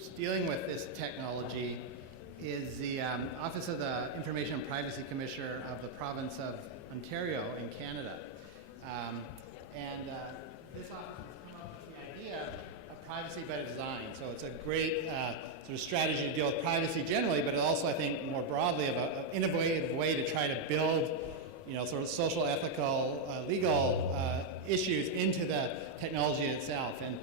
groups dealing with this technology is the Office of the Information and Privacy Commissioner of the province of Ontario in Canada. This office has come up with the idea of privacy by design. So it's a great sort of strategy to deal with privacy generally, but also, I think, more broadly, of an innovative way to try to build, sort of social, ethical, legal issues into the technology itself. And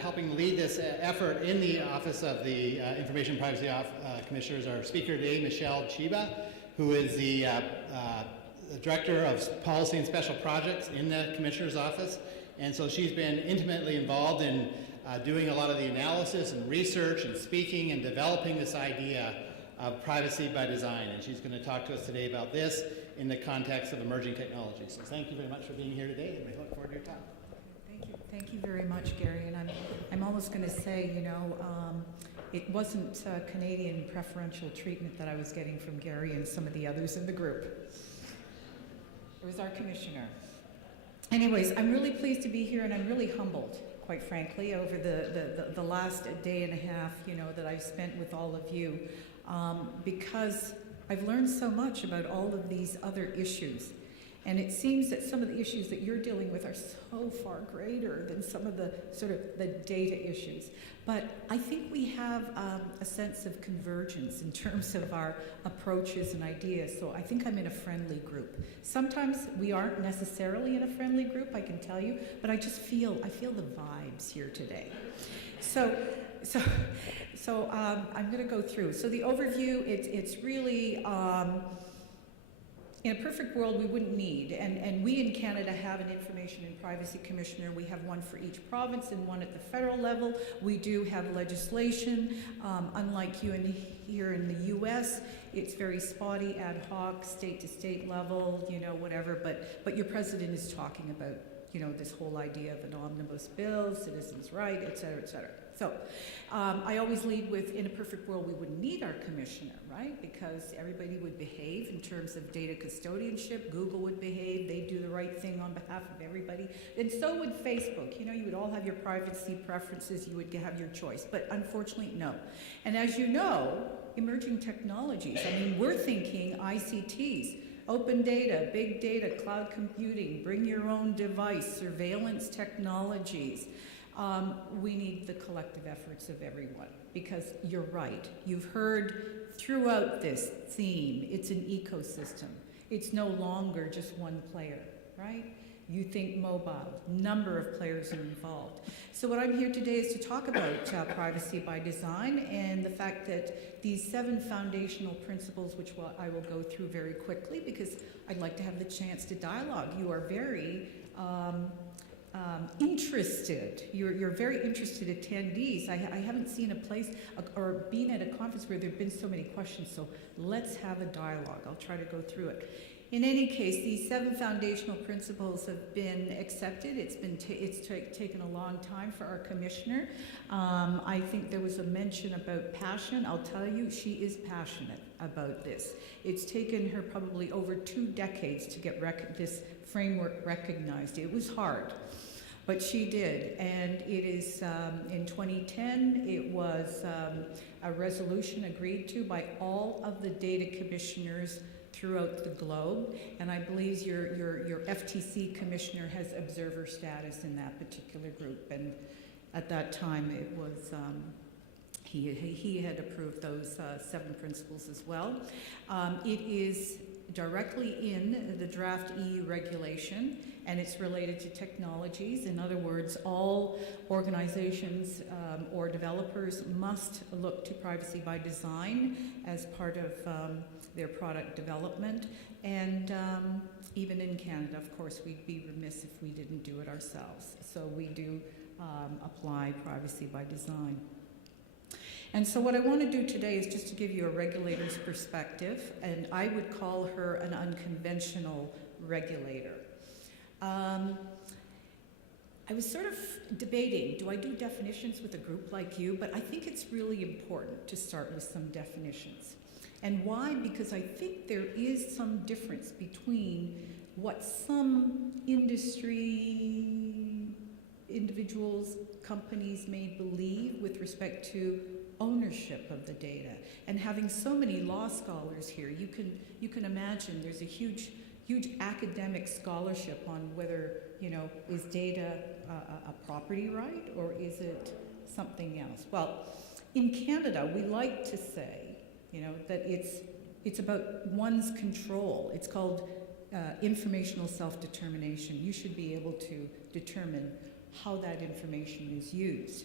helping lead this effort in the Office of the Information Privacy Commissioner is our speaker today, Michelle Chiba, who is the Director of Policy and Special Projects in the Commissioner's Office. And so she's been intimately involved in doing a lot of the analysis and research and speaking and developing this idea of privacy by design. And she's going to talk to us today about this in the context of emerging technologies. So thank you very much for being here today, and we look forward to your talk. Thank you very much, Gary. And I'm almost going to say, it wasn't Canadian preferential treatment that I was getting from Gary and some of the others in the group. It was our commissioner. Anyways, I'm really pleased to be here, and I'm really humbled, quite frankly, over the last day and a half, that I've spent with all of you, because I've learned so much about all of these other issues. And it seems that some of the issues that you're dealing with are so far greater than some of the sort of the data issues. But I think we have a sense of convergence in terms of our approaches and ideas. So I think I'm in a friendly group. Sometimes we aren't necessarily in a friendly group, I can tell you, but I feel the vibes here today. So I'm going to go through. So the overview, it's really. In a perfect world, we wouldn't need, and we in Canada have an Information and Privacy Commissioner. We have one for each province and one at the federal level. We do have legislation. Unlike you here in the US, it's very spotty, ad hoc, state to state level, whatever, but your president is talking about, this whole idea of an omnibus bill, citizens' right, et cetera, et cetera. So I always lead with, in a perfect world, we wouldn't need our commissioner, right? Because everybody would behave in terms of data custodianship. Google would behave. They'd do the right thing on behalf of everybody. And so would Facebook. You would all have your privacy preferences. You would have your choice. But unfortunately, no. And as you know, emerging technologies, we're thinking ICTs. Open data, big data, cloud computing, bring your own device, surveillance technologies. We need the collective efforts of everyone, because you're right. You've heard throughout this theme, it's an ecosystem. It's no longer just one player, right? You think mobile, number of players are involved. So what I'm here today is to talk about privacy by design and the fact that these 7 foundational principles, which I will go through very quickly because I'd like to have the chance to dialogue. You are very interested. You're very interested attendees. I haven't seen a place or been at a conference where there have been so many questions, so let's have a dialogue. I'll try to go through it. In any case, these 7 foundational principles have been accepted. It's taken a long time for our commissioner. I think there was a mention about passion. I'll tell you, she is passionate about this. It's taken her probably over 2 decades to get this framework recognized. It was hard, but she did. And it is, in 2010, it was a resolution agreed to by all of the data commissioners throughout the globe, and I believe your FTC commissioner has observer status in that particular group, and at that time it was, he had approved those 7 principles as well. It is directly in the draft EU regulation, and it's related to technologies. In other words, all organizations or developers must look to privacy by design as part of their product development. And even in Canada, of course, we'd be remiss if we didn't do it ourselves. So we do apply privacy by design. And so what I want to do today is just to give you a regulator's perspective, and I would call her an unconventional regulator. I was sort of debating, do I do definitions with a group like you? But I think it's really important to start with some definitions. And why? Because I think there is some difference between what some industry individuals, companies may believe with respect to ownership of the data. And having so many law scholars here, you can imagine there's a huge academic scholarship on whether, is data a property right or is it something else? Well, in Canada, we like to say, that it's about one's control. It's called informational self-determination. You should be able to determine how that information is used.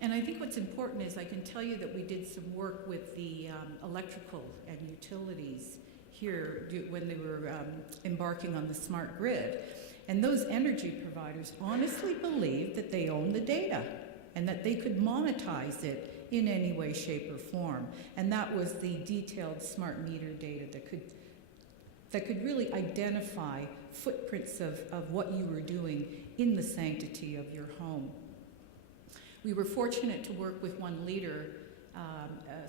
And I think what's important is I can tell you that we did some work with the electrical and utilities here when they were embarking on the smart grid. And those energy providers honestly believed that they own the data and that they could monetize it in any way, shape, or form. And that was the detailed smart meter data that could really identify footprints of what you were doing in the sanctity of your home. We were fortunate to work with one leader,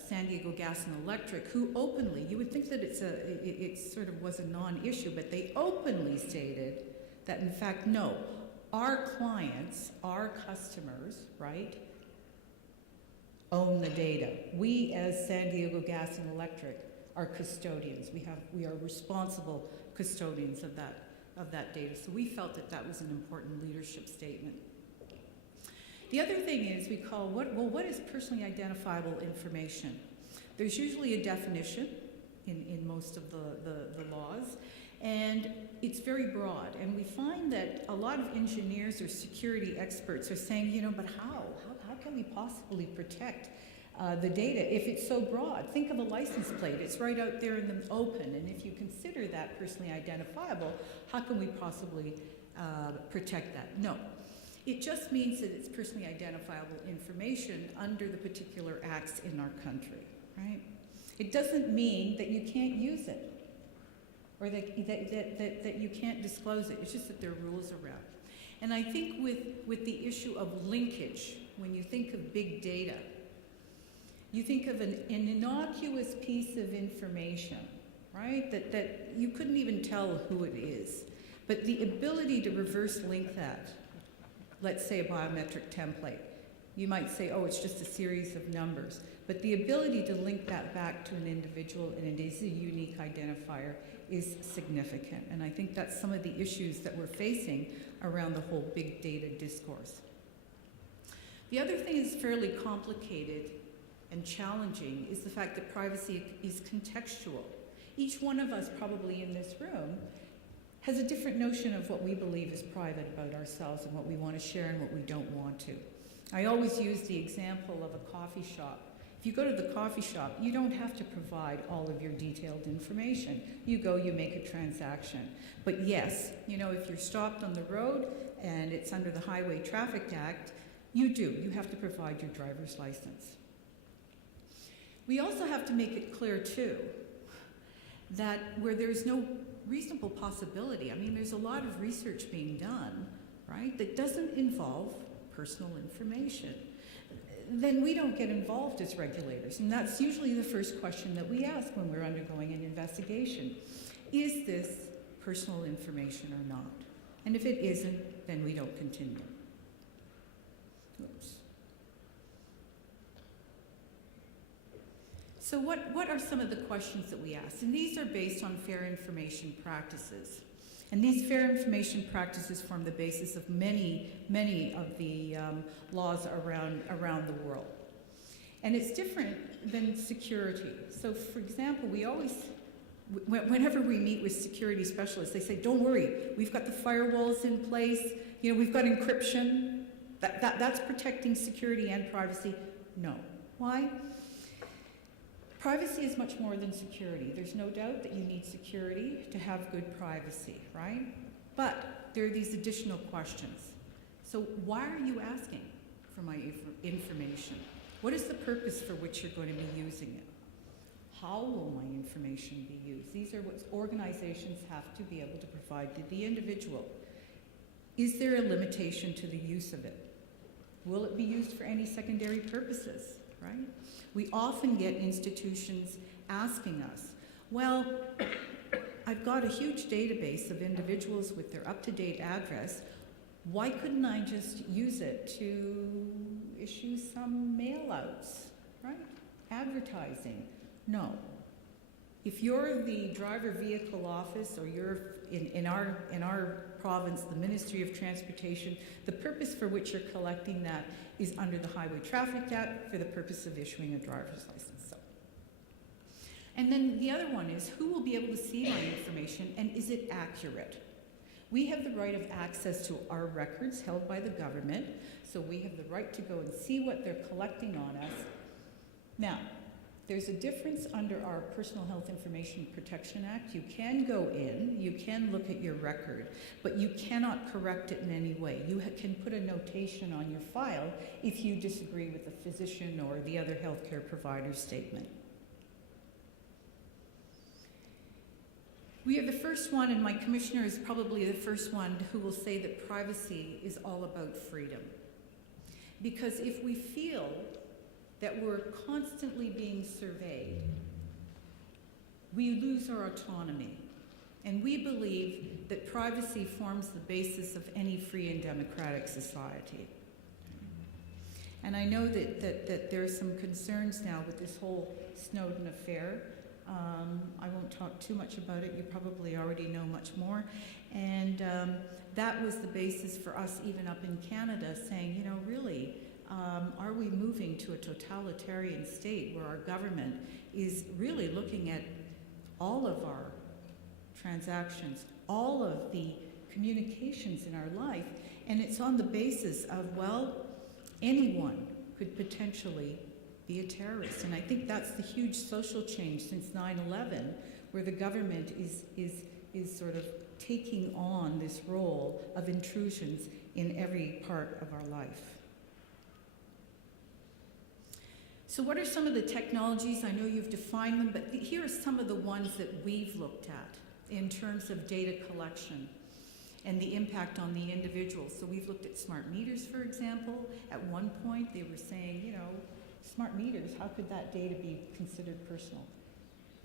San Diego Gas and Electric, who openly, you would think that it sort of was a non-issue, but they openly stated that in fact, no, our clients, our customers, right, own the data. We as San Diego Gas and Electric are custodians. We are responsible custodians of that data. So we felt that was an important leadership statement. The other thing is we call, what is personally identifiable information? There's usually a definition in most of the laws, and it's very broad. And we find that a lot of engineers or security experts are saying, but how? How can we possibly protect the data if it's so broad? Think of a license plate. It's right out there in the open. And if you consider that personally identifiable, how can we possibly protect that? No. It just means that it's personally identifiable information under the particular acts in our country, right? It doesn't mean that you can't use it or that you can't disclose it. It's just that there are rules around. And I think with the issue of linkage, when you think of big data, you think of an innocuous piece of information, right? That you couldn't even tell who it is. But the ability to reverse link that, let's say a biometric template, you might say, oh, it's just a series of numbers. But the ability to link that back to an individual and it is a unique identifier is significant. And I think that's some of the issues that we're facing around the whole big data discourse. The other thing that's fairly complicated and challenging is the fact that privacy is contextual. Each one of us probably in this room has a different notion of what we believe is private about ourselves and what we want to share and what we don't want to. I always use the example of a coffee shop. If you go to the coffee shop, you don't have to provide all of your detailed information. You go, you make a transaction. But yes, if you're stopped on the road and it's under the Highway Traffic Act, you do. You have to provide your driver's license. We also have to make it clear, too, that where there's no reasonable possibility, there's a lot of research being done, right, that doesn't involve personal information, then we don't get involved as regulators. And that's usually the first question that we ask when we're undergoing an investigation. Is this personal information or not? And if it isn't, then we don't continue. Oops. So what are some of the questions that we ask? And these are based on fair information practices. And these fair information practices form the basis of many of the laws around the world. And it's different than security. So for example, we always, whenever we meet with security specialists, they say, don't worry, we've got the firewalls in place, we've got encryption. That's protecting security and privacy. No. Why? Privacy is much more than security. There's no doubt that you need security to have good privacy, right? But there are these additional questions. So why are you asking for my information? What is the purpose for which you're going to be using it? How will my information be used? These are what organizations have to be able to provide to the individual. Is there a limitation to the use of it? Will it be used for any secondary purposes, right? We often get institutions asking us, well, I've got a huge database of individuals with their up-to-date address. Why couldn't I just use it to issue some mail-outs, right? Advertising. No. If you're the driver vehicle office, or you're in our province, the Ministry of Transportation, the purpose for which you're collecting that is under the Highway Traffic Act for the purpose of issuing a driver's license. So. And then the other one is, who will be able to see my information, and is it accurate? We have the right of access to our records held by the government, so we have the right to go and see what they're collecting on us. Now, there's a difference under our Personal Health Information Protection Act. You can go in, you can look at your record, but you cannot correct it in any way. You can put a notation on your file if you disagree with the physician or the other healthcare provider's statement. We are the first one, and my commissioner is probably the first one, who will say that privacy is all about freedom. Because if we feel that we're constantly being surveyed, we lose our autonomy. And we believe that privacy forms the basis of any free and democratic society. And I know that there are some concerns now with this whole Snowden affair. I won't talk too much about it. You probably already know much more. And that was the basis for us, even up in Canada, saying, you know, really, are we moving to a totalitarian state where our government is really looking at all of our transactions, all of the communications in our life, and it's on the basis of, well, anyone could potentially be a terrorist. And I think that's the huge social change since 9/11, where the government is sort of taking on this role of intrusions in every part of our life. So what are some of the technologies? I know you've defined them, but here are some of the ones that we've looked at in terms of data collection and the impact on the individual. So we've looked at smart meters, for example. At one point, they were saying, you know, smart meters, how could that data be considered personal?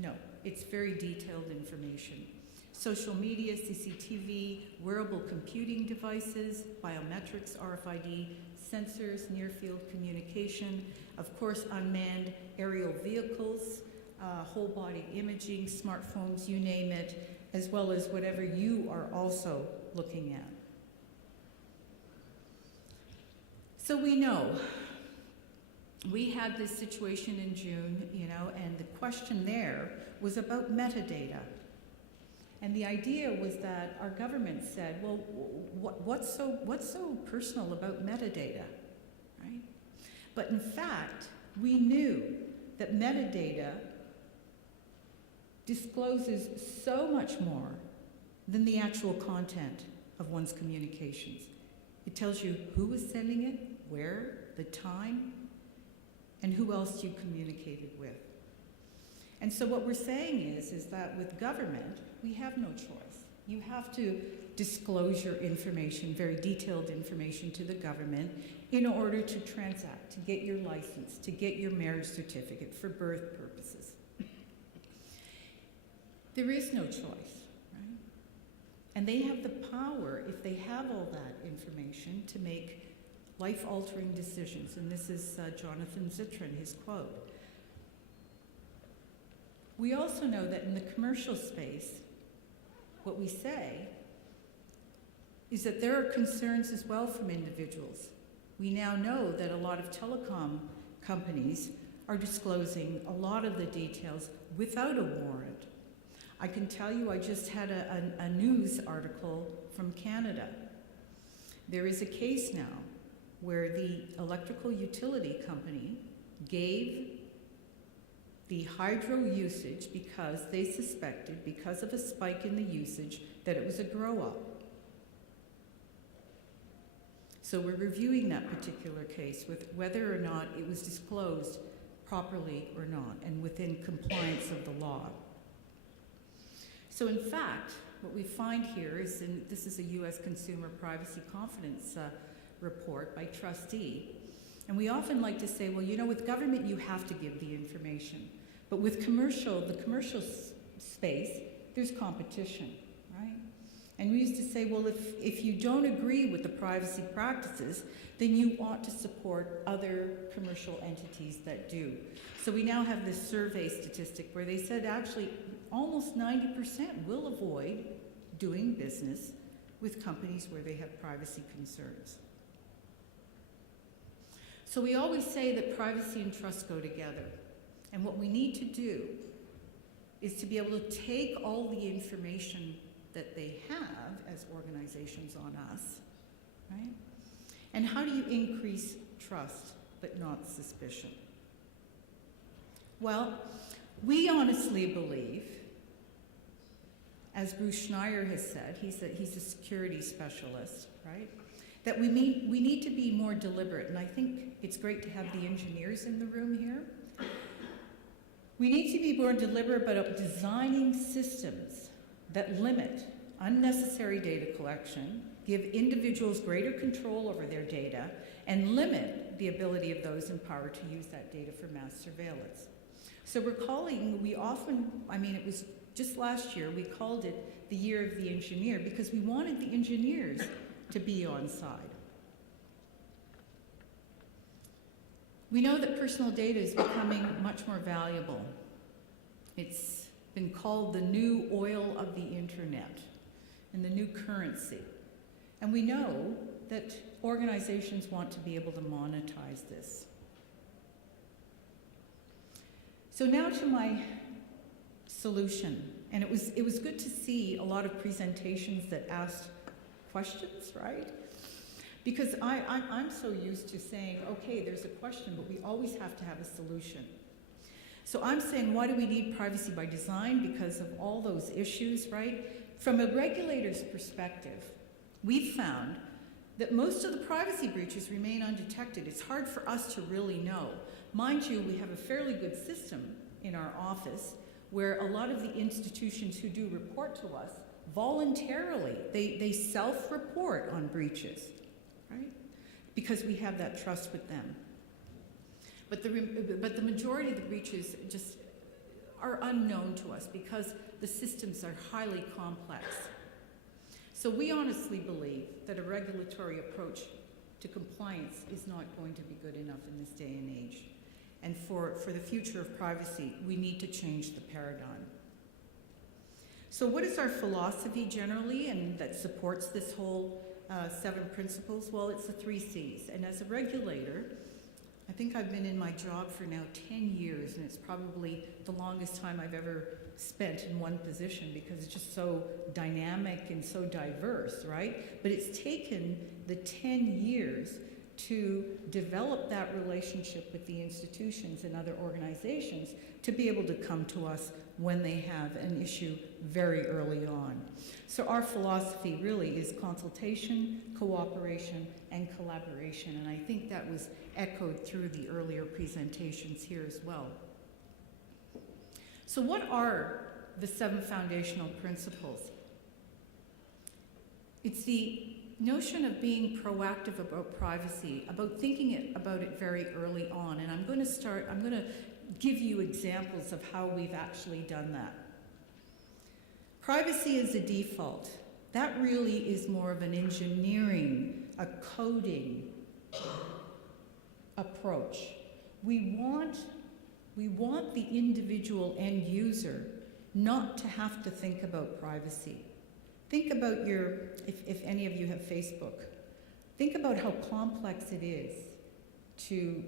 No, it's very detailed information. Social media, CCTV, wearable computing devices, biometrics, RFID, sensors, near-field communication, of course, unmanned aerial vehicles, whole-body imaging, smartphones, you name it, as well as whatever you are also looking at. So we know we had this situation in June, you know, and the question there was about metadata. And the idea was that our government said, well, what's so personal about metadata, right? But in fact, we knew that metadata discloses so much more than the actual content of one's communications. It tells you who was sending it, where, the time, and who else you communicated with. And so what we're saying is that with government, we have no choice. You have to disclose your information, very detailed information, to the government in order to transact, to get your license, to get your marriage certificate for birth purposes. There is no choice, right? And they have the power, if they have all that information, to make life-altering decisions. And this is Jonathan Zittrain, his quote. We also know that in the commercial space, what we say is that there are concerns as well from individuals. We now know that a lot of telecom companies are disclosing a lot of the details without a warrant. I can tell you, I just had a news article from Canada. There is a case now where the electrical utility company gave the hydro usage because they suspected, because of a spike in the usage, that it was a grow-up. So we're reviewing that particular case with whether or not it was disclosed properly or not, and within compliance of the law. So in fact, what we find here is, this is a U.S. Consumer Privacy Confidence report by Trustee, and we often like to say, well, you know, with government you have to give the information, but with the commercial space, there's competition, right? And we used to say, well, if you don't agree with the privacy practices, then you ought to support other commercial entities that do. So we now have this survey statistic where they said actually almost 90% will avoid doing business with companies where they have privacy concerns. So we always say that privacy and trust go together. And what we need to do is to be able to take all the information that they have as organizations on us, right? And how do you increase trust but not suspicion? Well, we honestly believe, as Bruce Schneier has said, he's a security specialist, right? That we need to be more deliberate, and I think it's great to have the engineers in the room here. We need to be more deliberate about designing systems that limit unnecessary data collection, give individuals greater control over their data, and limit the ability of those in power to use that data for mass surveillance. So it was just last year, we called it the Year of the Engineer because we wanted the engineers to be on side. We know that personal data is becoming much more valuable. It's been called the new oil of the internet and the new currency. And we know that organizations want to be able to monetize this. So now to my solution. And it was good to see a lot of presentations that asked questions, right? Because I'm so used to saying, okay, there's a question, but we always have to have a solution. So I'm saying, why do we need privacy by design? Because of all those issues, right? From a regulator's perspective, we've found that most of the privacy breaches remain undetected. It's hard for us to really know. Mind you, we have a fairly good system in our office where a lot of the institutions who do report to us voluntarily, they self-report on breaches, right? Because we have that trust with them. But the majority of the breaches just are unknown to us because the systems are highly complex. So we honestly believe that a regulatory approach to compliance is not going to be good enough in this day and age. And for the future of privacy, we need to change the paradigm. So what is our philosophy generally and that supports this whole 7 principles? Well, it's the 3 C's. And as a regulator, I think I've been in my job for now 10 years, and it's probably the longest time I've ever spent in one position because it's just so dynamic and so diverse, right? But it's taken the 10 years to develop that relationship with the institutions and other organizations to be able to come to us when they have an issue very early on. So our philosophy really is consultation, cooperation, and collaboration, and I think that was echoed through the earlier presentations here as well. So what are the 7 foundational principles? It's the notion of being proactive about privacy, about thinking about it very early on, and I'm going to give you examples of how we've actually done that. Privacy is a default. That really is more of an engineering, a coding approach. We want the individual end user not to have to think about privacy. Think about if any of you have Facebook, think about how complex it is to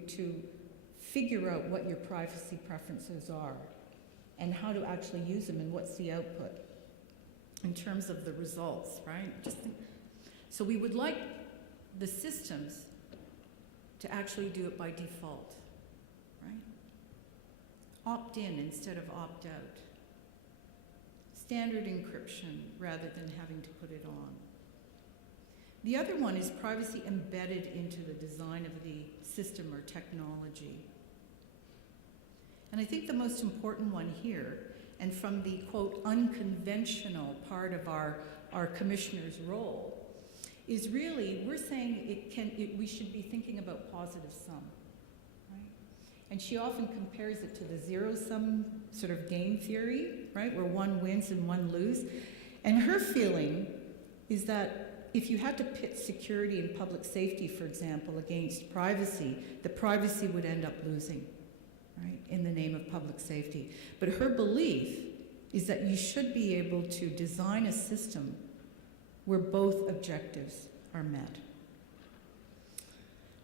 figure out what your privacy preferences are and how to actually use them and what's the output in terms of the results, right? So we would like the systems to actually do it by default, right? Opt in instead of opt out. Standard encryption rather than having to put it on. The other one is privacy embedded into the design of the system or technology. And I think the most important one here, and from the, quote, unconventional part of our commissioner's role, is really, we're saying we should be thinking about positive sum, right? And she often compares it to the zero-sum sort of game theory, right, where one wins and one loses. And her feeling is that if you had to pit security and public safety, for example, against privacy, the privacy would end up losing, right, in the name of public safety. But her belief is that you should be able to design a system where both objectives are met.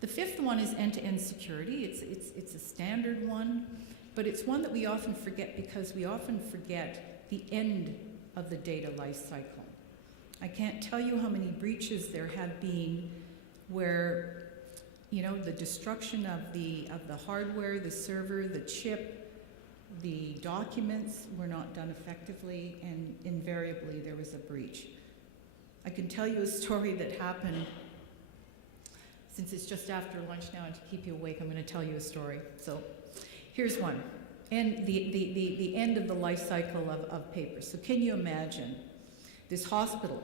The fifth one is end-to-end security. It's a standard one, but it's one that we often forget because we often forget the end of the data life cycle. I can't tell you how many breaches there have been where, you know, the destruction of the hardware, the server, the chip, the documents were not done effectively, and invariably there was a breach. I can tell you a story that happened. Since it's just after lunch now, and to keep you awake, I'm going to tell you a story. So here's one. And the end of the life cycle of paper. So can you imagine? This hospital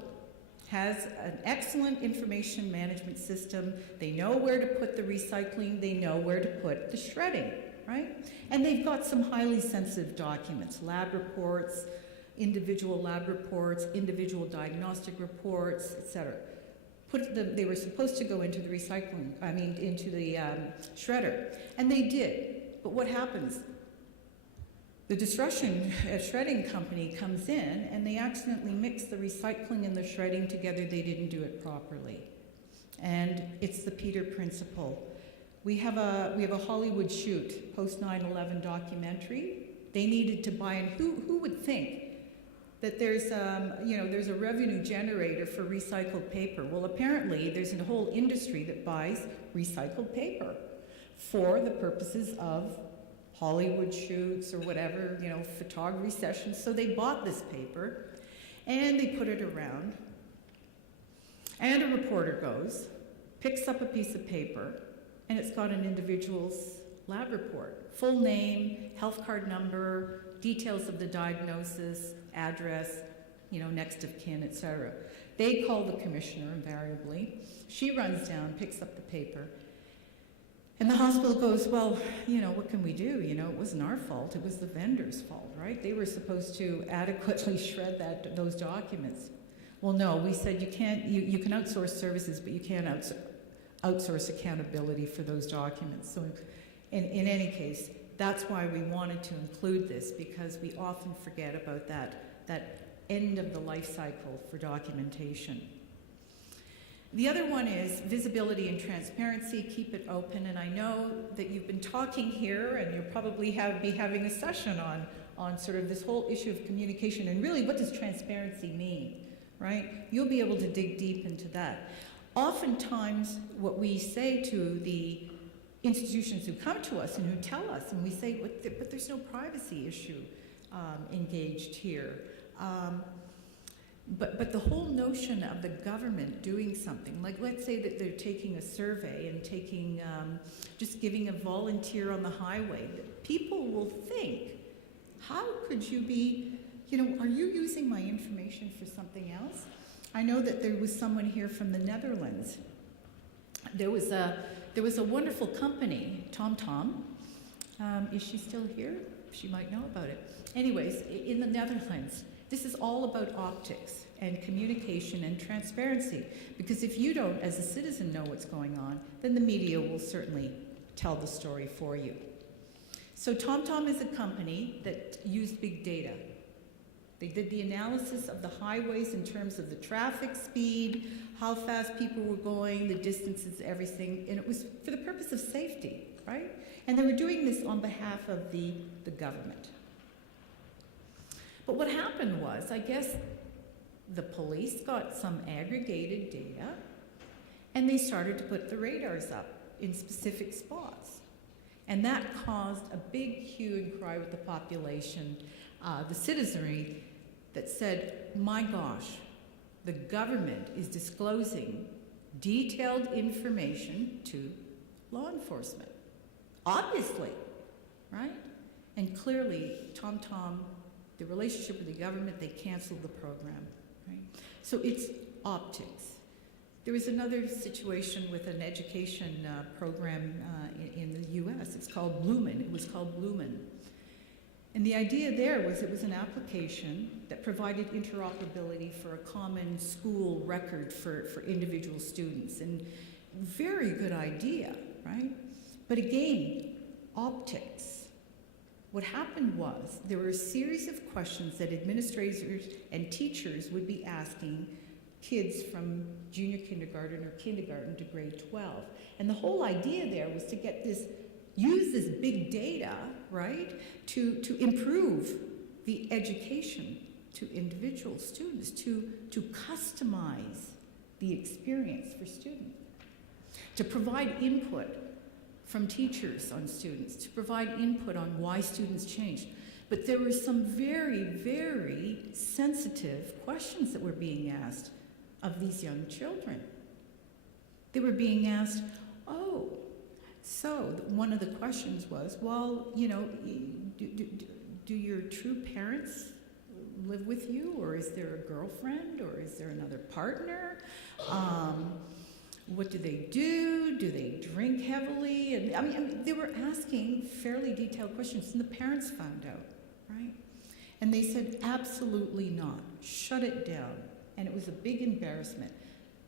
has an excellent information management system. They know where to put the recycling. They know where to put the shredding, right? And they've got some highly sensitive documents, lab reports, individual lab reports, individual diagnostic reports, etc. They were supposed to go into the into the shredder, and they did. But what happens? The shredding company comes in, and they accidentally mix the recycling and the shredding together. They didn't do it properly, and it's the Peter principle. We have a Hollywood shoot, post 9/11 documentary. They needed to buy, and who would think that there's a revenue generator for recycled paper? Well, apparently there's a whole industry that buys recycled paper for the purposes of Hollywood shoots or whatever, you know, photography sessions. So they bought this paper and they put it around. And a reporter goes, picks up a piece of paper, and it's got an individual's lab report. Full name, health card number, details of the diagnosis, address, you know, next of kin, etc. They call the commissioner invariably. She runs down, picks up the paper, and the hospital goes, well, you know, what can we do? You know, it wasn't our fault, it was the vendor's fault, right? They were supposed to adequately shred those documents. Well, no, we said you can outsource services, but you can't outsource accountability for those documents. So in any case, that's why we wanted to include this, because we often forget about that end of the life cycle for documentation. The other one is visibility and transparency, keep it open. And I know that you've been talking here, and you'll probably be having a session on sort of this whole issue of communication and really what does transparency mean, right? You'll be able to dig deep into that. Oftentimes, what we say to the institutions who come to us and who tell us, and we say, but there's no privacy issue engaged here. But the whole notion of the government doing something, like let's say that they're taking a survey and taking, just giving a volunteer on the highway, people will think, how could you be, you know, are you using my information for something else? I know that there was someone here from the Netherlands. There was a wonderful company, TomTom. Is she still here? She might know about it. Anyways, in the Netherlands, this is all about optics and communication and transparency, because if you don't, as a citizen, know what's going on, then the media will certainly tell the story for you. So TomTom is a company that used big data. They did the analysis of the highways in terms of the traffic speed, how fast people were going, the distances, everything, and it was for the purpose of safety, right? And they were doing this on behalf of the government. But what happened was, I guess the police got some aggregated data, and they started to put the radars up in specific spots. And that caused a big hue and cry with the population, the citizenry, that said, my gosh, the government is disclosing detailed information to law enforcement. Obviously, right? And clearly, TomTom, the relationship with the government, they canceled the program, right? So it's optics. There was another situation with an education program in the US. It's called Lumen. It was called Lumen. And the idea there was it was an application that provided interoperability for a common school record for individual students. And very good idea, right? But again, optics. What happened was there were a series of questions that administrators and teachers would be asking kids from junior kindergarten or kindergarten to grade 12. And the whole idea there was to get this, use this big data, right, to improve the education to individual students, to customize the experience for students, to provide input from teachers on students, to provide input on why students changed. But there were some very, very sensitive questions that were being asked of these young children. They were being asked, oh, so one of the questions was, well, you know, do your true parents live with you, or is there a girlfriend, or is there another partner? What do they do? Do they drink heavily? And I mean, they were asking fairly detailed questions, and the parents found out, right? And they said, absolutely not. Shut it down. And it was a big embarrassment.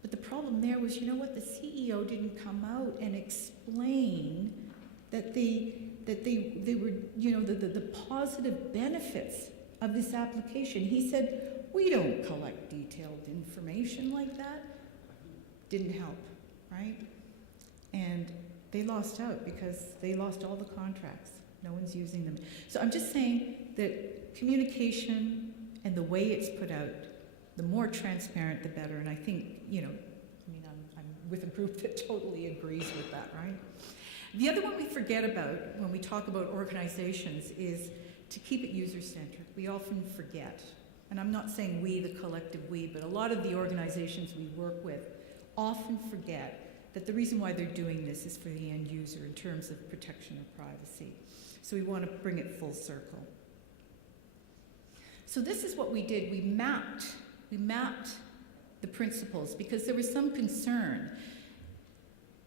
But the problem there was, you know what? The CEO didn't come out and explain that they were, you know, the positive benefits of this application. He said, we don't collect detailed information like that. Didn't help, right? And they lost out because they lost all the contracts. No one's using them. So I'm just saying that communication and the way it's put out, the more transparent, the better. And I think, you know, I mean, I'm with a group that totally agrees with that, right? The other one we forget about when we talk about organizations is to keep it user-centric. We often forget. And I'm not saying we, the collective we, but a lot of the organizations we work with often forget that the reason why they're doing this is for the end user in terms of protection of privacy. So we want to bring it full circle. So this is what we did. We mapped the principles because there was some concern.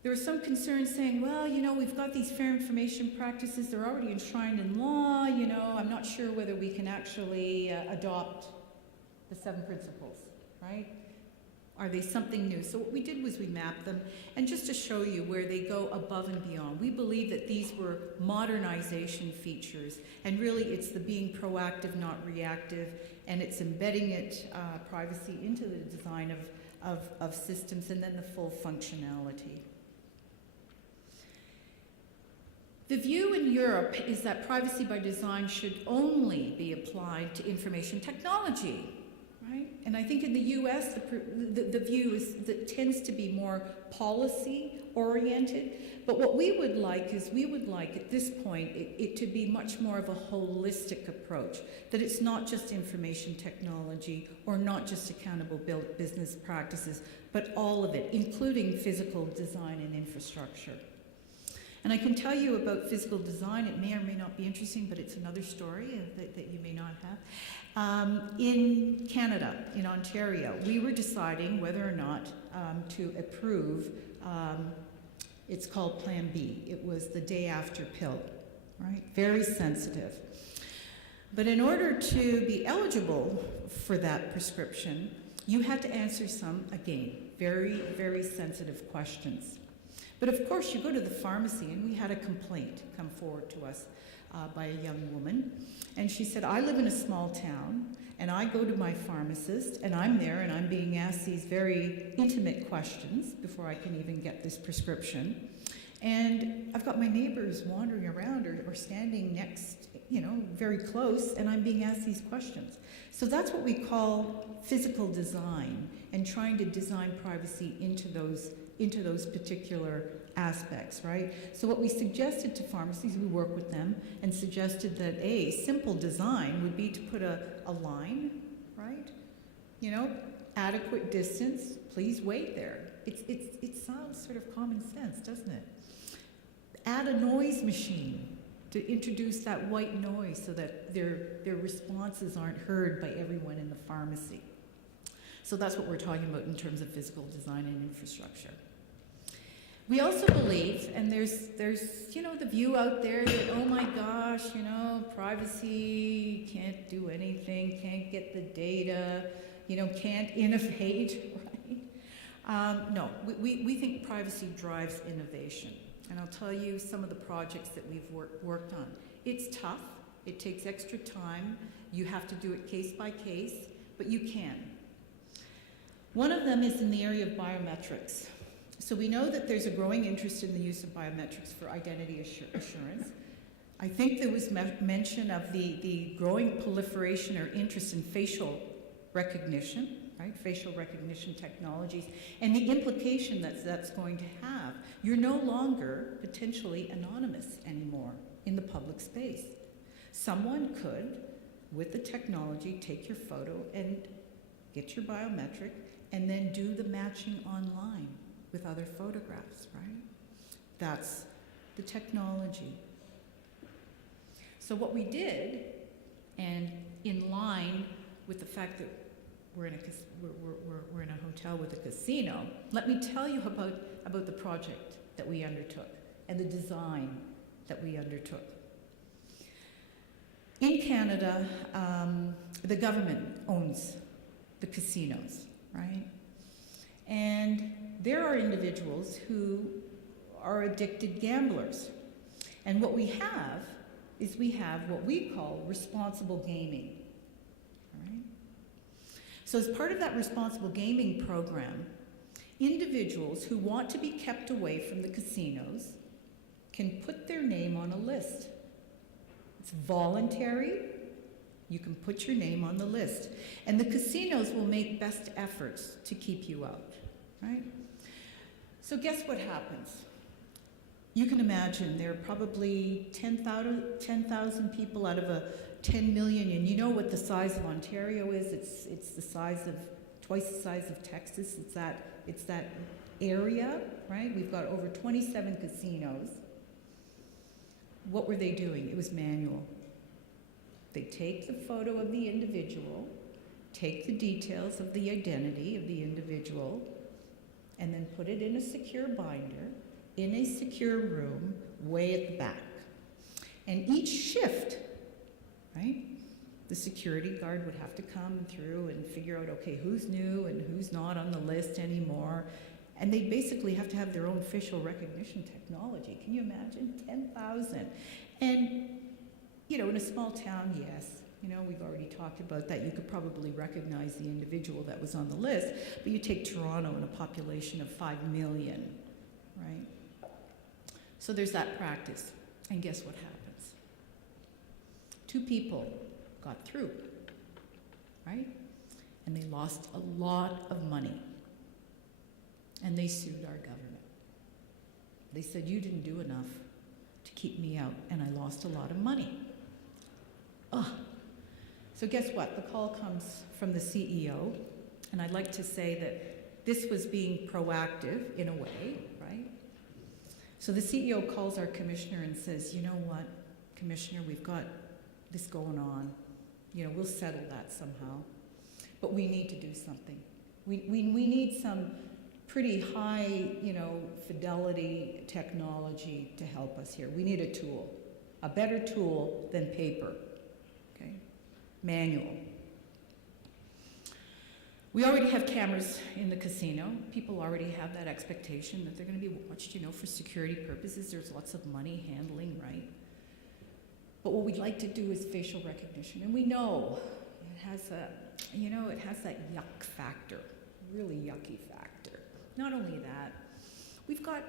There was some concern saying, well, you know, we've got these fair information practices. They're already enshrined in law. You know, I'm not sure whether we can actually adopt the 7 principles, right? Are they something new? So what we did was we mapped them, and just to show you where they go above and beyond. We believe that these were modernization features, and really it's the being proactive, not reactive, and it's embedding it, privacy, into the design of systems, and then the full functionality. The view in Europe is that privacy by design should only be applied to information technology. Right? And I think in the US, the view is that tends to be more policy-oriented. But what we would like is we would like, at this point, it to be much more of a holistic approach, that it's not just information technology or not just accountable business practices, but all of it, including physical design and infrastructure. And I can tell you about physical design. It may or may not be interesting, but it's another story that you may not have. In Canada, in Ontario, we were deciding whether or not to approve, it's called Plan B. It was the day after pill, right? Very sensitive. But in order to be eligible for that prescription, you had to answer some, again, very, very sensitive questions. But of course, you go to the pharmacy, and we had a complaint come forward to us by a young woman. And she said, I live in a small town, and I go to my pharmacist, and I'm there, and I'm being asked these very intimate questions before I can even get this prescription. And I've got my neighbors wandering around or standing next, you know, very close, and I'm being asked these questions. So that's what we call physical design, and trying to design privacy into those particular aspects, right? So what we suggested to pharmacies, we work with them, and suggested that a simple design would be to put a line, right? You know, adequate distance, please wait there. It sounds sort of common sense, doesn't it? Add a noise machine to introduce that white noise so that their responses aren't heard by everyone in the pharmacy. So that's what we're talking about in terms of physical design and infrastructure. We also believe, and there's the view out there that, oh my gosh, privacy, can't do anything, can't get the data, can't innovate, right? No, we think privacy drives innovation. And I'll tell you some of the projects that we've worked on. It's tough, it takes extra time, you have to do it case by case, but you can. One of them is in the area of biometrics. So we know that there's a growing interest in the use of biometrics for identity assurance. I think there was mention of the growing proliferation or interest in facial recognition, right? Facial recognition technologies, and the implication that's going to have. You're no longer potentially anonymous anymore in the public space. Someone could, with the technology, take your photo and get your biometric and then do the matching online with other photographs, right? That's the technology. So what we did, and in line with the fact that we're in a hotel with a casino, let me tell you about the project that we undertook and the design that we undertook. In Canada, the government owns the casinos, right? And there are individuals who are addicted gamblers. And what we have is we have what we call responsible gaming, right? So as part of that responsible gaming program, individuals who want to be kept away from the casinos can put their name on a list. It's voluntary. You can put your name on the list. And the casinos will make best efforts to keep you out, right? So guess what happens? You can imagine there are probably 10,000 people out of a 10 million, and you know what the size of Ontario is. It's the size of, twice the size of Texas. It's that area, right? We've got over 27 casinos. What were they doing? It was manual. They take the photo of the individual, take the details of the identity of the individual, and then put it in a secure binder, in a secure room, way at the back. And each shift, right, the security guard would have to come through and figure out, okay, who's new and who's not on the list anymore. And they basically have to have their own facial recognition technology. Can you imagine? 10,000. And, in a small town, yes, we've already talked about that. You could probably recognize the individual that was on the list, but you take Toronto and a population of 5 million, right? So there's that practice. And guess what happens? 2 people got through, right? And they lost a lot of money. And they sued our government. They said, you didn't do enough to keep me out, and I lost a lot of money. So guess what? The call comes from the CEO, and I'd like to say that this was being proactive in a way, right? So the CEO calls our commissioner and says, you know what, Commissioner, we've got this going on. We'll settle that somehow. But we need to do something. We need some pretty high, fidelity technology to help us here. We need a tool, a better tool than paper, okay? Manual. We already have cameras in the casino. People already have that expectation that they're going to be watched, for security purposes. There's lots of money handling, right? But what we'd like to do is facial recognition. And we know it has that yuck factor, really yucky factor. Not only that, we've got,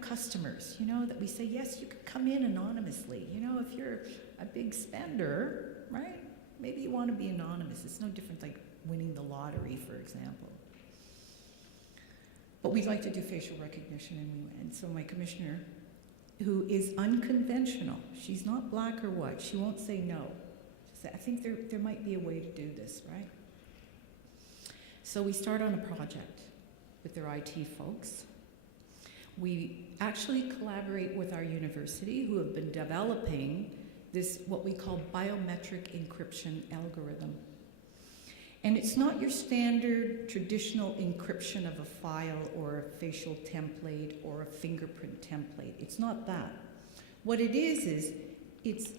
customers, that we say, yes, you could come in anonymously. If you're a big spender, right? Maybe you want to be anonymous. It's no different like winning the lottery, for example. But we'd like to do facial recognition, and so my commissioner, who is unconventional, she's not black or white, she won't say no. She said, I think there might be a way to do this, right? So we start on a project with their IT folks. We actually collaborate with our university, who have been developing this, what we call biometric encryption algorithm. And it's not your standard traditional encryption of a file or a facial template or a fingerprint template. It's not that. What it is it's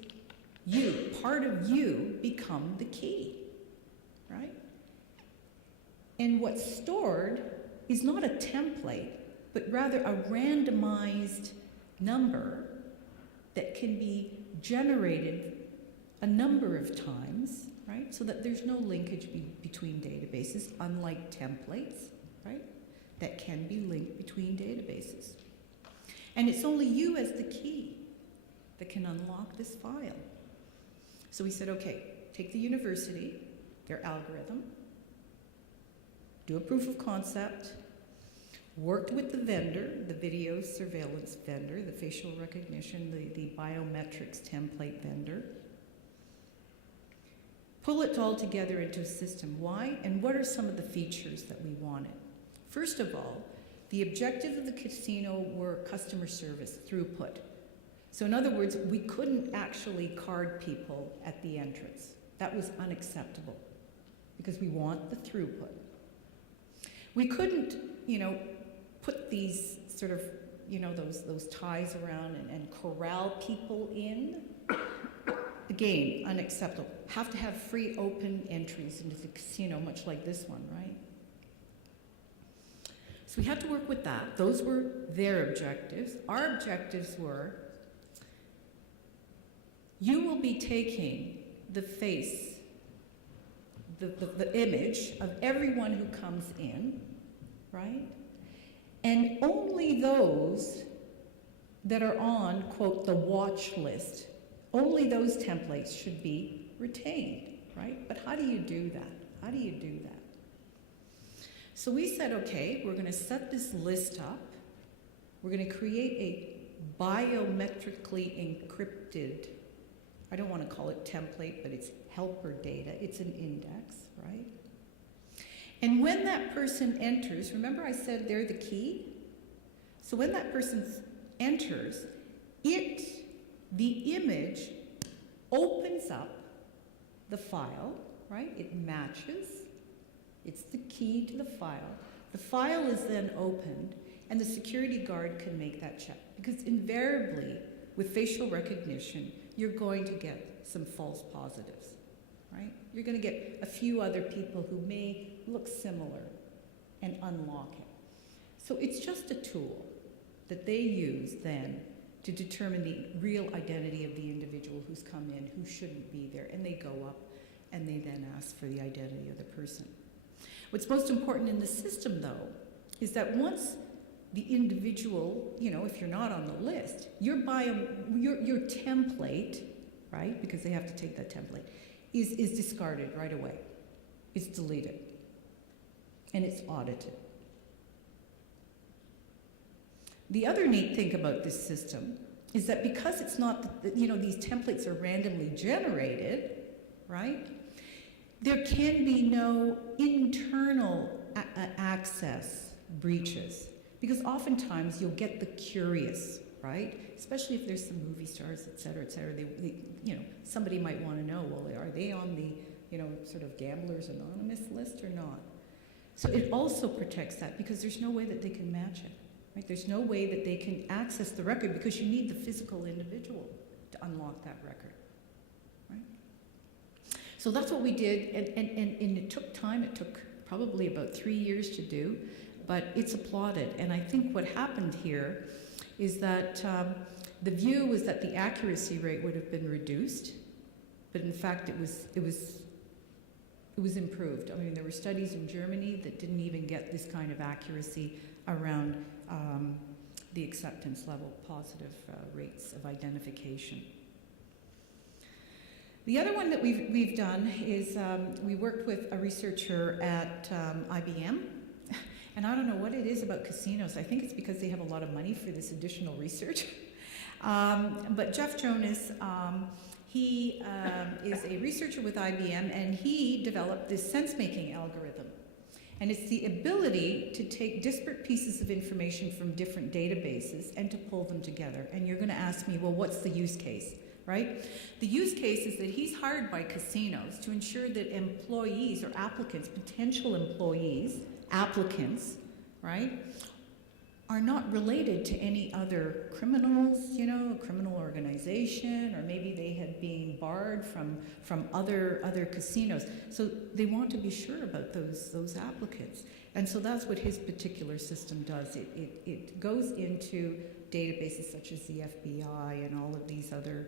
you, part of you become the key, right? And what's stored is not a template, but rather a randomized number that can be generated a number of times, right? So that there's no linkage between databases, unlike templates, right? That can be linked between databases. And it's only you as the key that can unlock this file. So we said, okay, take the university, their algorithm, do a proof of concept, worked with the vendor, the video surveillance vendor, the facial recognition, the biometrics template vendor, pull it all together into a system. Why? And what are some of the features that we wanted? First of all, the objective of the casino were customer service, throughput. So in other words, we couldn't actually card people at the entrance. That was unacceptable because we want the throughput. We couldn't, put these sort of, those ties around and corral people in. Again, unacceptable. Have to have free open entries into the casino, much like this one, right? So we had to work with that. Those were their objectives. Our objectives were, you will be taking the face, the image of everyone who comes in, right? And only those that are on, quote, the watch list, only those templates should be retained, right? But how do you do that? How do you do that? So we said, okay, we're going to set this list up. We're going to create a biometrically encrypted, I don't want to call it template, but it's helper data. It's an index, right? And when that person enters, remember I said they're the key? So when that person enters, the image opens up the file, right? It matches. It's the key to the file. The file is then opened, and the security guard can make that check. Because invariably, with facial recognition, you're going to get some false positives, right? You're going to get a few other people who may look similar and unlock it. So it's just a tool that they use then to determine the real identity of the individual who's come in, who shouldn't be there, and they go up and they then ask for the identity of the person. What's most important in the system, though, is that once the individual, if you're not on the list, your template, right, because they have to take that template, is discarded right away. It's deleted. And it's audited. The other neat thing about this system is that because it's not, these templates are randomly generated, right? There can be no internal access breaches, because oftentimes you'll get the curious, right? Especially if there's some movie stars, et cetera, et cetera. Somebody might want to know, well, are they on the, sort of Gamblers Anonymous list or not? So it also protects that because there's no way that they can match it. Right? There's no way that they can access the record because you need the physical individual to unlock that record. Right? So that's what we did, and it took time. It took probably about 3 years to do, but it's applauded. And I think what happened here is that the view was that the accuracy rate would have been reduced, but in fact it was improved. I mean, there were studies in Germany that didn't even get this kind of accuracy around the acceptance level, positive rates of identification. The other one that we've done is we worked with a researcher at IBM, and I don't know what it is about casinos. I think it's because they have a lot of money for this additional research. But Jeff Jonas, he is a researcher with IBM, and he developed this sense-making algorithm. And it's the ability to take disparate pieces of information from different databases and to pull them together. And you're going to ask me, well, what's the use case? right? The use case is that he's hired by casinos to ensure that employees or applicants, potential employees, applicants, right, are not related to any other criminals, you know, a criminal organization, or maybe they had been barred from other casinos. So they want to be sure about those applicants. And so that's what his particular system does. It goes into databases such as the FBI and all of these other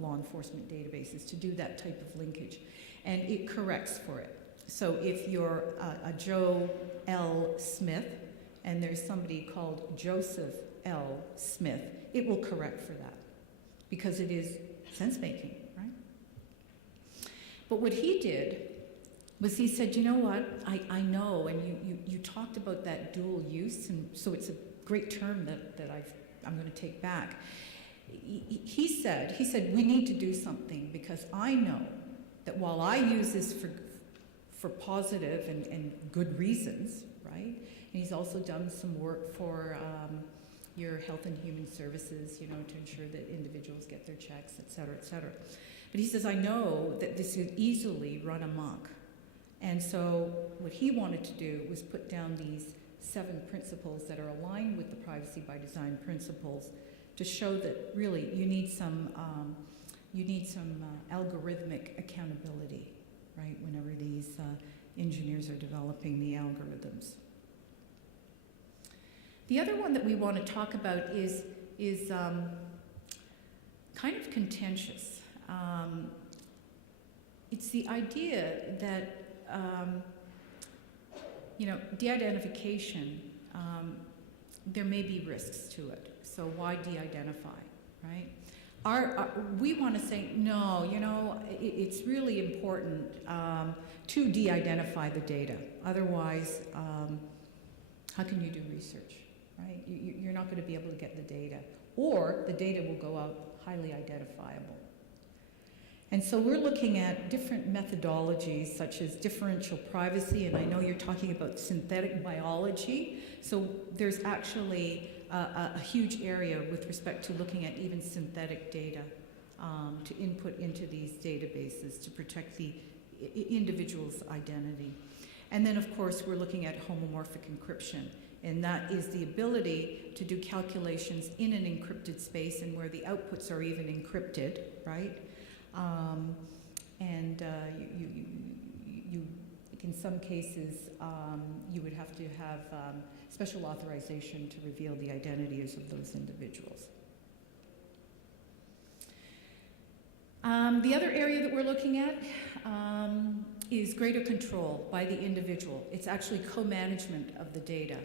law enforcement databases to do that type of linkage. And it corrects for it. So if you're a Joe L. Smith, and there's somebody called Joseph L. Smith, it will correct for that because it is sense-making, right? But what he did was he said, you know what, I know, and you talked about that dual use, and so it's a great term that I'm going to take back. He said, we need to do something because I know that while I use this for positive and good reasons, right? And he's also done some work for your Health and Human Services, you know, to ensure that individuals get their checks, et cetera, et cetera. But he says, I know that this could easily run amok. And so what he wanted to do was put down these 7 principles that are aligned with the privacy by design principles to show that really you need some algorithmic accountability, right, whenever these engineers are developing the algorithms. The other one that we want to talk about is kind of contentious. It's the idea that you know, de-identification, there may be risks to it. So why de-identify, right? We want to say, no, you know, it's really important to de-identify the data. Otherwise, how can you do research, right? You're not going to be able to get the data. Or the data will go out highly identifiable. And so we're looking at different methodologies such as differential privacy, and I know you're talking about synthetic biology. So there's actually a huge area with respect to looking at even synthetic data to input into these databases to protect the individual's identity. And then, of course, we're looking at homomorphic encryption, and that is the ability to do calculations in an encrypted space and where the outputs are even encrypted, right? You in some cases, you would have to have special authorization to reveal the identities of those individuals. The other area that we're looking at is greater control by the individual. It's actually co-management of the data.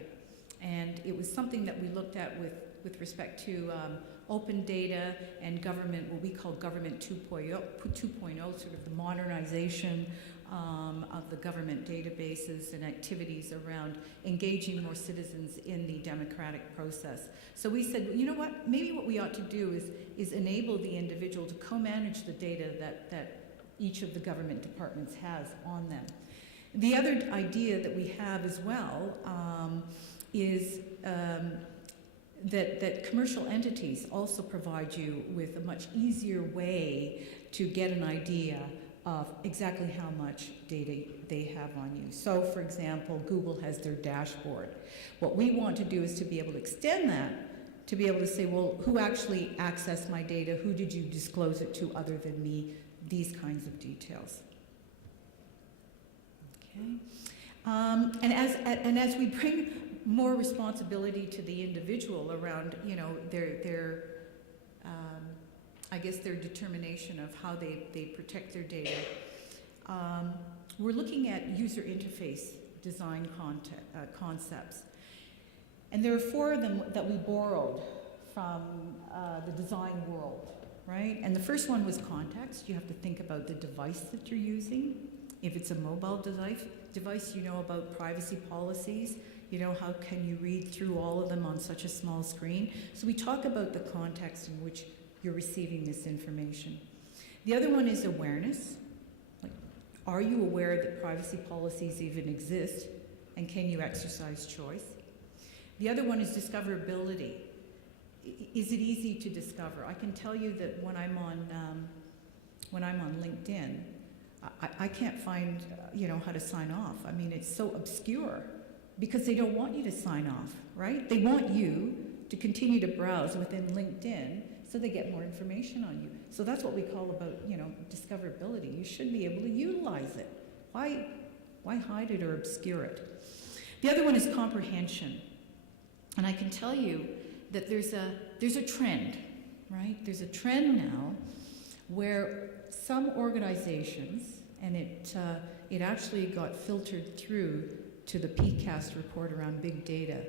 And it was something that we looked at with respect to open data and government, what we call government 2.0, sort of the modernization of the government databases and activities around engaging more citizens in the democratic process. So we said, you know what, maybe what we ought to do is enable the individual to co-manage the data that each of the government departments has on them. The other idea that we have as well is that commercial entities also provide you with a much easier way to get an idea of exactly how much data they have on you. So, for example, Google has their dashboard. What we want to do is to be able to extend that, to be able to say, well, who actually accessed my data? Who did you disclose it to other than me? These kinds of details. Okay. And as we bring more responsibility to the individual around, you know, their I guess their determination of how they protect their data. We're looking at user interface design concepts. And there are 4 of them that we borrowed from the design world, right? And the first one was context. You have to think about the device that you're using. If it's a mobile device, you know about privacy policies. You know, how can you read through all of them on such a small screen? So we talk about the context in which you're receiving this information. The other one is awareness. Like, are you aware that privacy policies even exist, and can you exercise choice? The other one is discoverability. is it easy to discover? I can tell you that when I'm on LinkedIn, I can't find how to sign off. I mean, it's so obscure because they don't want you to sign off, right? They want you to continue to browse within LinkedIn so they get more information on you. So that's what we call about discoverability. You should be able to utilize it. Why hide it or obscure it? The other one is comprehension. And I can tell you that there's a trend, right? There's a trend now where some organizations, and it actually got filtered through to the PCAST report around big data.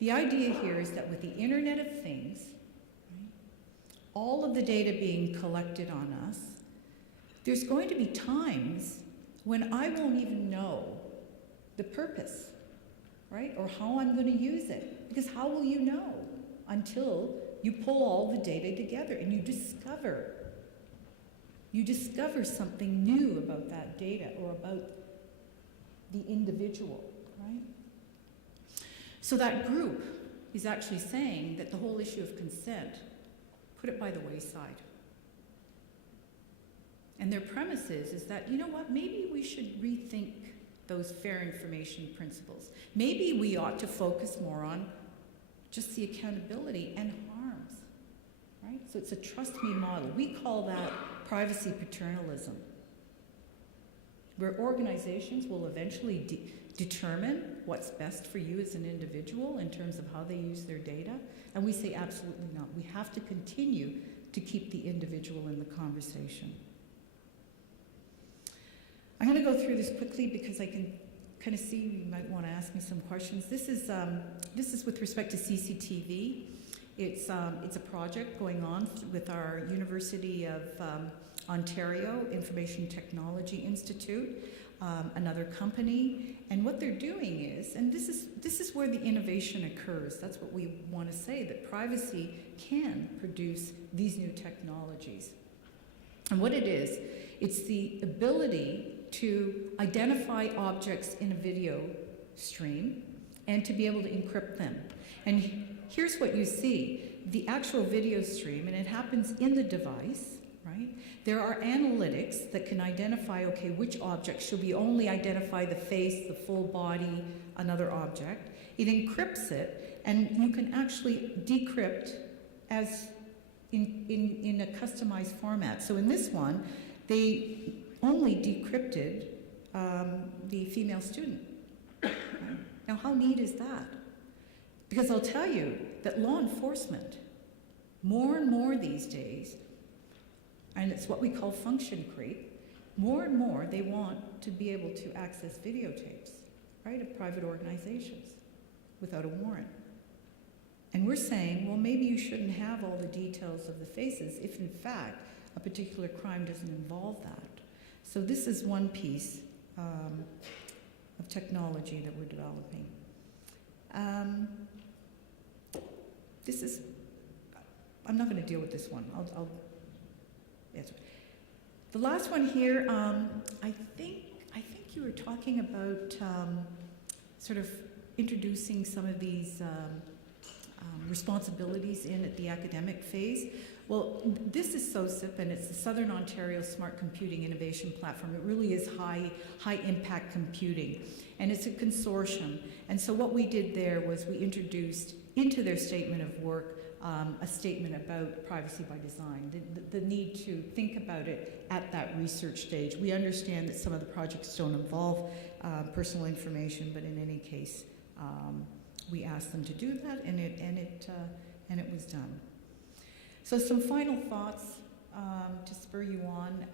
The idea here is that with the Internet of Things, right, all of the data being collected on us, there's going to be times when I won't even know the purpose, right? Or how I'm going to use it. Because how will you know until you pull all the data together and you discover something new about that data or about the individual, right? So that group is actually saying that the whole issue of consent, put it by the wayside. And their premise is that, you know what, maybe we should rethink those fair information principles. Maybe we ought to focus more on just the accountability and harms, right? So it's a trust me model. We call that privacy paternalism, where organizations will eventually determine what's best for you as an individual in terms of how they use their data. And we say absolutely not. We have to continue to keep the individual in the conversation. I'm going to go through this quickly because I can kind of see you might want to ask me some questions. This is with respect to CCTV. It's a project going on with our University of Ontario Information Technology Institute, another company, and what they're doing is, and this is where the innovation occurs. That's what we want to say, that privacy can produce these new technologies. And what it is, it's the ability to identify objects in a video stream and to be able to encrypt them. And here's what you see, the actual video stream, and it happens in the device, right? There are analytics that can identify, okay, which object, should we only identify the face, the full body, another object? It encrypts it, and you can actually decrypt as in a customized format. So in this one, they only decrypted the female student. Now, how neat is that? Because I'll tell you that law enforcement, more and more these days, and it's what we call function creep, more and more they want to be able to access videotapes, right, of private organizations without a warrant. And we're saying, well, maybe you shouldn't have all the details of the faces if, in fact, a particular crime doesn't involve that. So this is one piece of technology that we're developing. I'm not going to deal with this one. Yes. The last one here, I think you were talking about sort of introducing some of these responsibilities in at the academic phase. Well, this is SOSIP, and it's the Southern Ontario Smart Computing Innovation Platform. It really is high impact computing, and it's a consortium. And so what we did there was we introduced into their statement of work a statement about privacy by design, the need to think about it at that research stage. We understand that some of the projects don't involve personal information, but in any case, we asked them to do that, and it was done. So some final thoughts to spur you on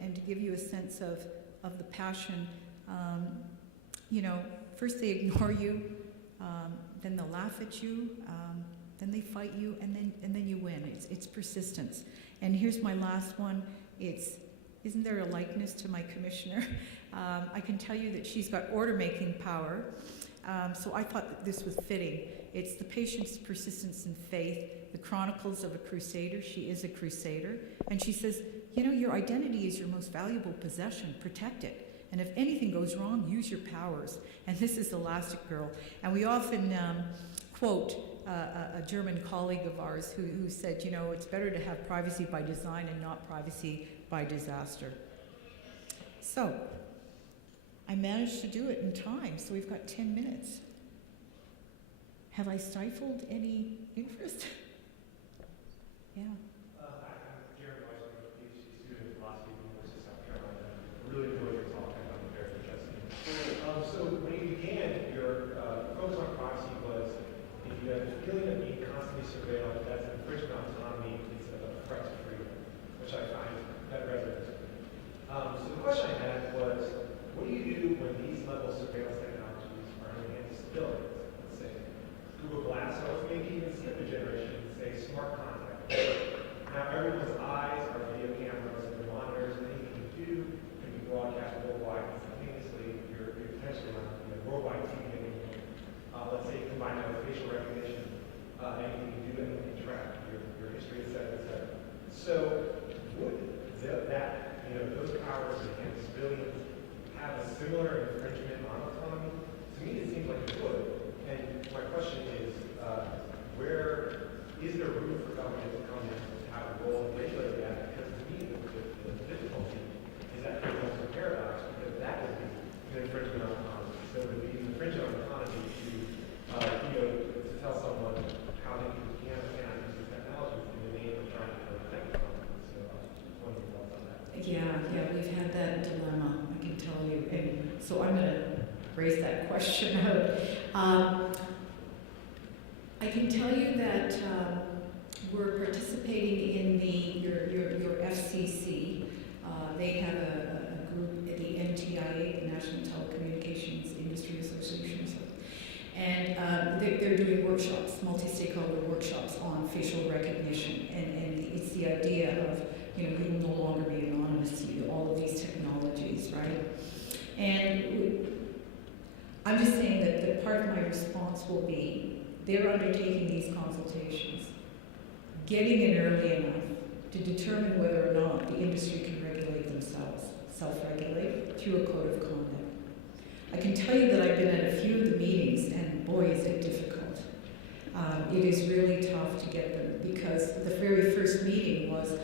and to give you a sense of the passion. First they ignore you, then they'll laugh at you, then they fight you, and then you win. It's persistence. And here's my last one. Isn't there a likeness to my commissioner? I can tell you that she's got order-making power. So I thought that this was fitting. It's the patience, persistence, and faith, the Chronicles of a Crusader. She is a Crusader. And she says, your identity is your most valuable possession. Protect it. And if anything goes wrong, use your powers. And this is Elastic Girl. And we often quote a German colleague of ours who said, you know, it's better to have privacy by design and not privacy by disaster. So, I managed to do it in time, so we've got 10 minutes. Have I stifled any interest? Yeah. I'm Jeremy Weiss, I'm a PhD student in philosophy at the University of South Carolina. I really enjoyed your talk. I found it very interesting. So when you began, your focus on privacy was if you have the feeling of being constantly surveilled, that's an infringement on autonomy, it's a threat to freedom, which I find that resonates. So the question I had was, what do you do when these level of surveillance technologies are in the hands of civilians? Let's say Google Glass, or maybe even skip a generation, say smart contact. Now everyone's eyes are video cameras and monitors, and anything you do can be broadcast worldwide instantaneously. You're potentially on worldwide TV. Let's say combine that with facial recognition, anything you do, anything you track, your history, et cetera, et cetera. So would those powers against civilians have a similar infringement on autonomy? To me, it seems like it would. And my question is, where is there room for government to come in and have a role in regulating that? Because to me, the difficulty is that there's also a paradox, because that would be an infringement on autonomy. So it would be an infringement on autonomy to tell someone how they can or cannot use the technology in the name of trying to protect autonomy. So what are your thoughts on that? Yeah, we've had that dilemma, I can tell you. And so I'm going to raise that question out. I can tell you that we're participating in your FCC. They have a group, the NTIA, the National Telecommunications Industry Association, and they're doing workshops, multi-stakeholder workshops on facial recognition, and it's the idea of, you will no longer be anonymous to all of these technologies, right? And I'm just saying that part of my response will be, they're undertaking these consultations, getting in early enough to determine whether or not the industry can regulate themselves, self-regulate, through a code of conduct. I can tell you that I've been at a few of the meetings, and boy, is it difficult. It is really tough to get them, because the very first meeting was,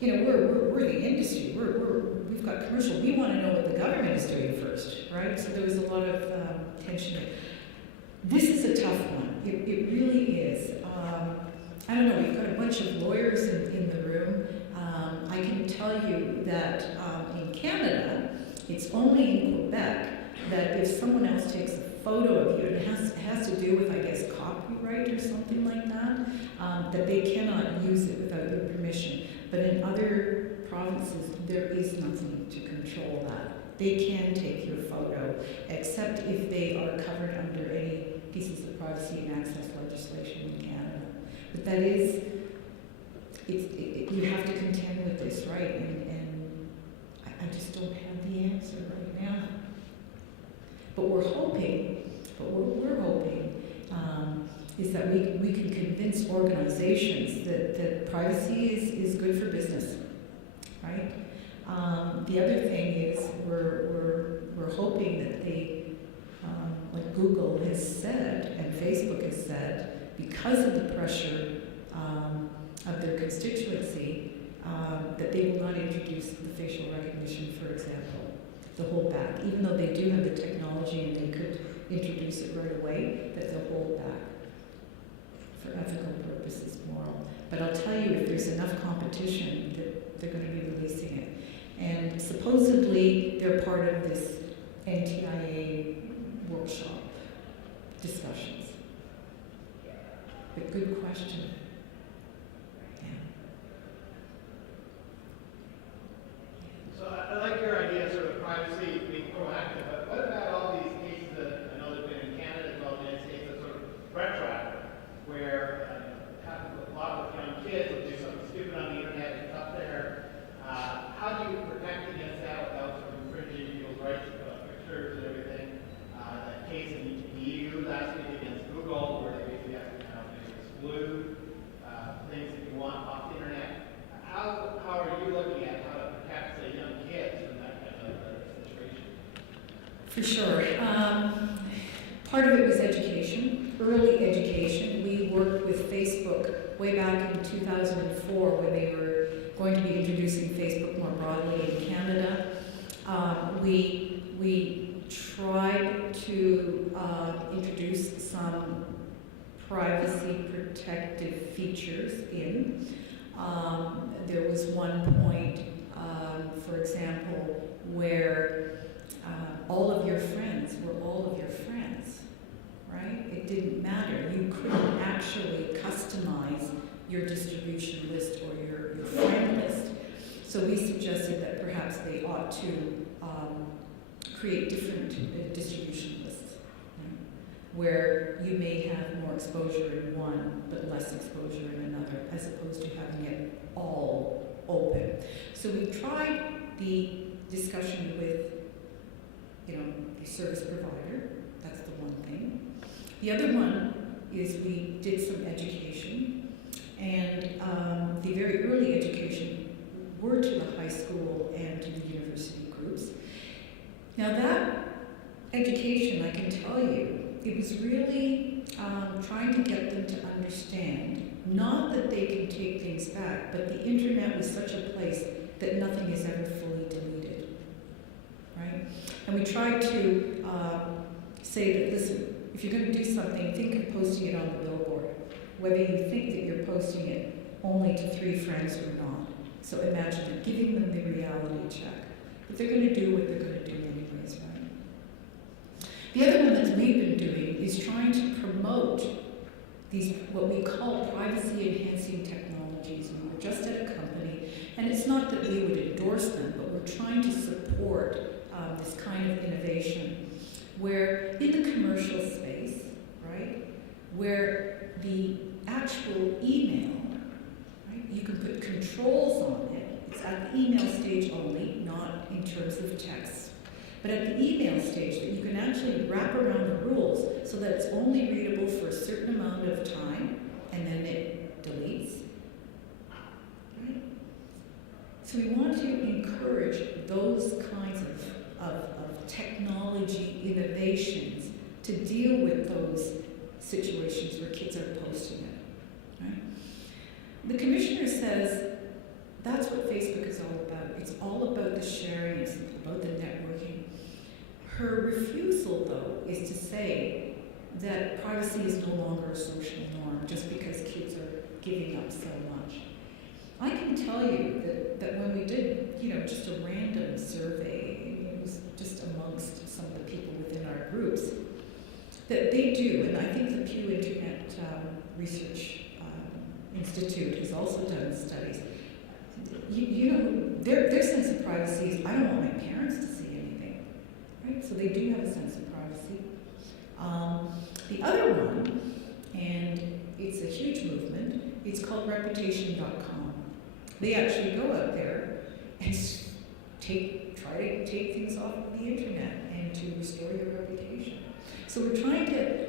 we're the industry, we've got commercial, we want to know what the government is doing first, right? So there was a lot of tension. This is a tough one, it really is. I don't know, we've got a bunch of lawyers in the room. I can tell you that in Canada, it's only in Quebec that if someone else takes a photo of you, it has to do with, I guess, copyright or something like that, that they cannot use it without your permission. But in other provinces, there is nothing to control that. They can take your photo, except if they are covered under any pieces of privacy and access legislation in Canada. But that is, you have to contend with this, right? And I just don't have the answer right now. But we're hoping, is that we can convince organizations that privacy is good for business, right? The other thing is we're hoping that they, like Google has said and Facebook has said, because of the pressure of their constituency, that they will not introduce the facial recognition, for example, to hold back, even though they do have the technology and they could introduce it right away, that they'll hold back for ethical purposes, moral. But I'll tell you, if there's enough competition, that they're going to be releasing it. And supposedly, they're part of this NTIA workshop discussions. But good question. Yeah. So I like your idea of sort of privacy being proactive, but what about all these cases that I know there's been in Canada as well as the United States of sort of threat trafficking, where a lot of young kids will do something stupid on the internet, it's up there. How do you protect against that without sort of infringing people's rights to put up pictures and everything? That case in the EU last week against Google, where they basically have to exclude things that you want off the internet. How are you looking at how to protect, say, young kids from that kind of situation? For sure. Part of it was education, early education. We work Facebook way back in 2004 when they were going to be introducing Facebook more broadly in Canada. We tried to introduce some privacy protective features in. There was one point, for example, where all of your friends were all of your friends, right? It didn't matter. You couldn't actually customize your distribution list or your friend list. So we suggested that perhaps they ought to create different distribution lists, right? Where you may have more exposure in one but less exposure in another, as opposed to having it all open. So we tried the discussion with, the service provider. That's the one thing. The other one is we did some education, and the very early education were to the high school and to the university groups. Now that education, I can tell you, it was really trying to get them to understand, not that they can take things back, but the internet was such a place that nothing is ever fully deleted, right? And we tried to say that, listen, if you're going to do something, think of posting it on the billboard, whether you think that you're posting it only to 3 friends or not. So imagine it, giving them the reality check. But they're going to do what they're going to do anyways, right? The other one that we've been doing is trying to promote these, what we call privacy-enhancing technologies. We were just at a company, and it's not that we would endorse them, but we're trying to support this kind of innovation, where in the commercial space, right, where the actual email, right, you can put controls on it. It's at the email stage only, not in terms of text. But at the email stage, that you can actually wrap around the rules so that it's only readable for a certain amount of time, and then it deletes. Right? So we want to encourage those kinds of technology innovations to deal with those situations where kids are posting it. Right? The commissioner says that's what Facebook is all about. It's all about the sharing, it's about the networking. Her refusal, though, is to say that privacy is no longer a social norm just because kids are giving up so much. I can tell you that when we did, just a random survey, it was just amongst some of the people within our groups, that they do, and I think the Pew Internet Research Institute has also done studies. Their sense of privacy is, I don't want my parents to see anything, right? So they do have a sense of privacy. The other one, and it's a huge movement, it's called reputation.com. They actually go out there and try to take things off of the internet and to restore your reputation. So we're trying to,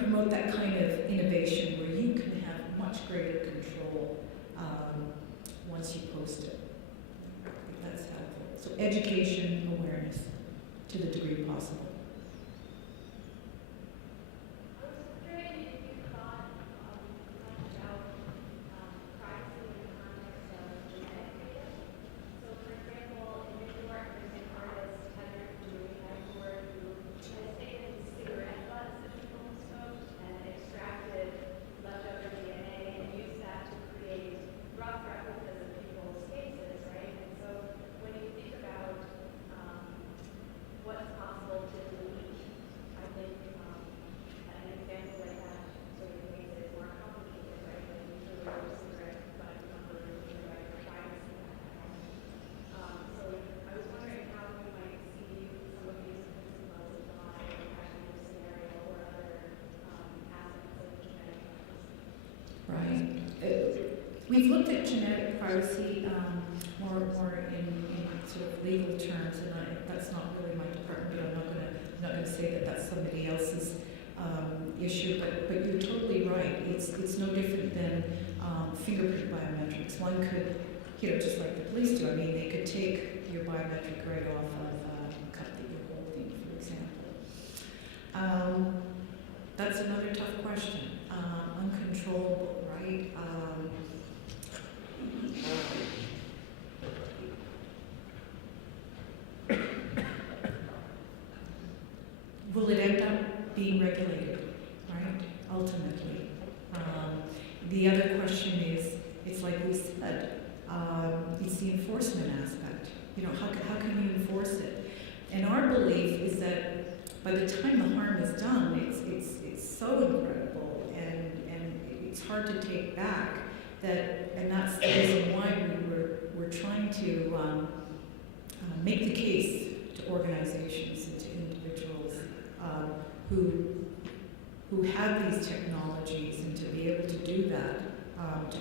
promote that kind of innovation where you can have much greater control once you post it. I think that's helpful. So education, awareness, to the degree possible. We've looked at genetic privacy more in sort of legal terms, and that's not really my department, but I'm not going to say that that's somebody else's issue. But you're totally right. It's no different than fingerprint biometrics. One could, just like the police do. I mean, they could take your biometric right off of a cup that you're holding, for example. That's another tough question. On uncontrollable, right? Will it end up being regulated, right? Ultimately. The other question is, it's like we said, it's the enforcement aspect. You know, how can you enforce it? And our belief is that by the time the harm is done, it's so incredible and it's hard to take back. And that's the reason why we're trying to make the case to organizations and to individuals who have these technologies, and to be able to do that, to